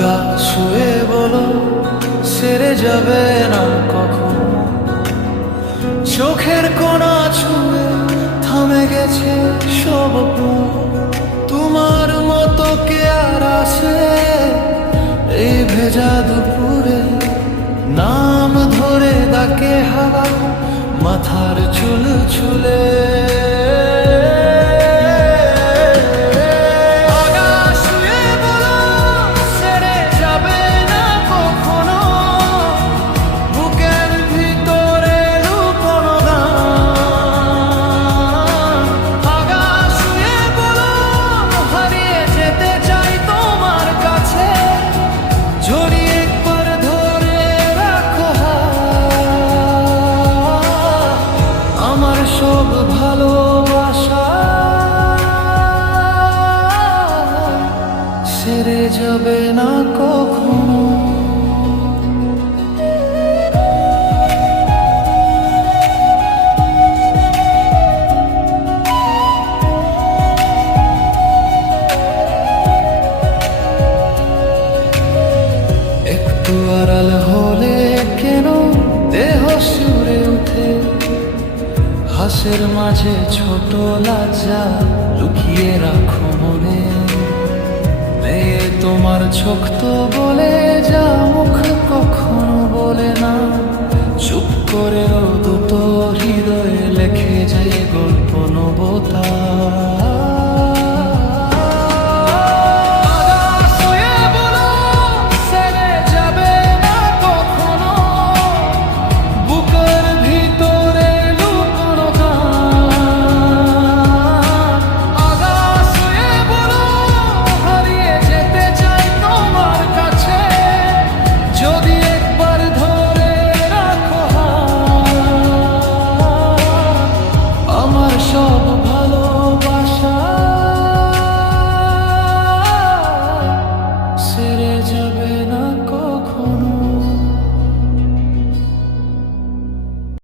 আগা শুয়ে বলো সেরে যাবে না কখনো। চোখের কোনা ছুঁয়ে থামে গেছে সব প্রাণ। তোমার মতো কে আর আসে এই ভেজা দুপুরে? নাম ধরে ডাকে হাওয়া মাথার চুল ছুলে। আগা শুয়ে বলো ছেড়ে যাবে না কখনো। বুকের ভিতরে লুকোনো গান। আগা শুয়ে বলো হারিয়ে যেতে চাই তোমার কাছে। জড়িয়ে একবার ধরে রাখো হাত। আমার সব ভালোবাসা সেরে যাবে না কখনো। একটু আড়াল হলে কেন দেহ শিউরে উঠে? হাসের মাঝে ছোট লজ্জা লুকিয়ে রাখো মনে। মেয়ে তোমার চোখ তো বলে যা মুখ কখনো বলে না। চুপ করে